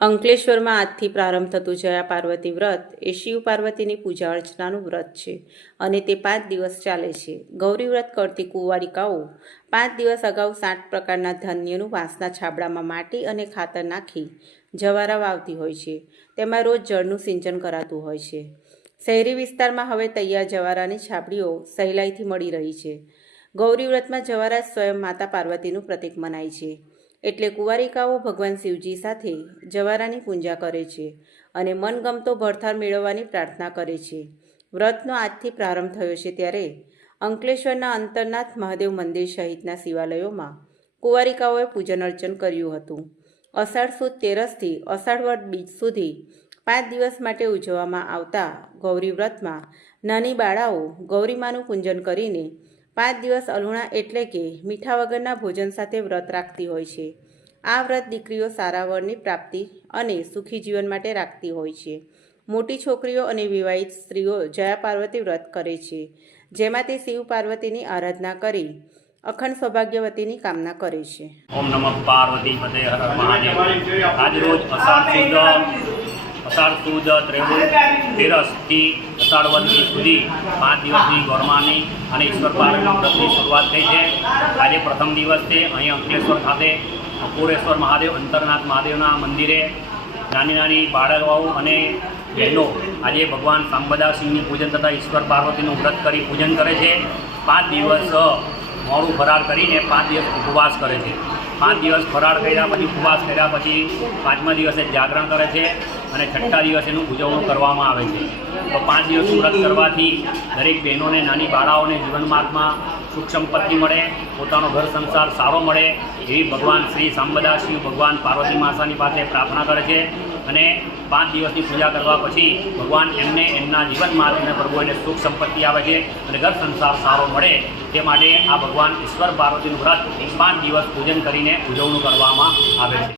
અંકલેશ્વરમાં આજથી પ્રારંભ થતું જયા પાર્વતી વ્રત. એ શિવ પાર્વતીની પૂજા અર્ચનાનું વ્રત છે અને તે પાંચ દિવસ ચાલે છે. ગૌરી વ્રત કરતી કુંવારિકાઓ પાંચ દિવસ અગાઉ સાત પ્રકારના ધાન્યનું વાંસના છાબડામાં માટી અને ખાતર નાખી જવારા વાવતી હોય છે. તેમાં રોજ જળનું સિંચન કરાતું હોય છે. શહેરી વિસ્તારમાં હવે તૈયાર જવારાની છાબડીઓ સહેલાઈથી મળી રહી છે. ગૌરી વ્રતમાં જવારા સ્વયં માતા પાર્વતીનું પ્રતીક મનાય છે. એટલે કુંવારિકાઓ ભગવાન શિવજી સાથે જવારાની પૂજા કરે છે અને મનગમતો ભરથાર મેળવવાની પ્રાર્થના કરે છે. વ્રતનો આજથી પ્રારંભ થયો છે ત્યારે અંકલેશ્વરના અંતરનાથ મહાદેવ મંદિર સહિતના શિવાલયોમાં કુંવારિકાઓએ પૂજન અર્ચન કર્યું હતું. અષાઢ સુદ તેરસથી અષાઢ વડ બીજ સુધી પાંચ દિવસ માટે ઉજવવામાં આવતા ગૌરી વ્રતમાં નાની બાળાઓ ગૌરીમાનું પૂજન કરીને પાંચ દિવસ અલુણા એટલે કે મીઠા વગરના ભોજન સાથે વ્રત રાખતી હોય છે. આ વ્રત દીકરીઓ સારા વરની પ્રાપ્તિ અને સુખી જીવન માટે રાખતી હોય છે. મોટી છોકરીઓ અને વિવાહિત સ્ત્રીઓ જયા પાર્વતી વ્રત કરે છે, જેમાં તે શિવ પાર્વતીની આરાધના કરી અખંડ સૌભાગ્યવતીની કામના કરે છે. ઓમ નમઃ પાર્વતી પતે હર મહાદેવ. આજરોજ અષાઢ સુદ અષાઢ સુદ ત્રેવીસ તેરસથી અષાઢ સુધી પાંચ દિવસની ગોરમાની અને ઈશ્વર પાર્વતી વ્રતની શરૂઆત થઈ છે. આજે પ્રથમ દિવસ અહીં અંકલેશ્વર ખાતે અપૂરેશ્વર મહાદેવ, અંતરનાથ મહાદેવના મંદિરે નાની નાની બાળકો અને બહેનો આજે ભગવાન સાંબદા સિંહની પૂજન તથા ઈશ્વર પાર્વતીનું વ્રત કરી પૂજન કરે છે. પાંચ દિવસ મોડું ફરાર કરીને પાંચ દિવસ ઉપવાસ કરે છે. પાંચ દિવસ ફરાળ કર્યા, પછી ઉપવાસ કર્યા, પછી પાંચમા દિવસે જાગરણ કરે છે અને છઠ્ઠા દિવસ એનું ઉજવણું કરવામાં આવે છે. તો પાંચ દિવસનું વ્રત કરવાથી દરેક બહેનોને, નાની બાળાઓને જીવન માર્ગમાં સુખ સંપત્તિ મળે, પોતાનો ઘર સંસાર સારો મળે, એવી ભગવાન શ્રી સાંબદા શિવ ભગવાન પાર્વતી માતાની પાસે પ્રાર્થના કરે છે. અને પાંચ દિવસની પૂજા કરવા પછી ભગવાન એમને એમના જીવન માર્ગ અને પ્રભુ એને સુખ સંપત્તિ આવે છે અને ઘર સંસાર સારો મળે તે માટે આ ભગવાન ઈશ્વર પાર્વતીનું વ્રત પાંચ દિવસ પૂજન કરીને ઉજવણું કરવામાં આવે છે.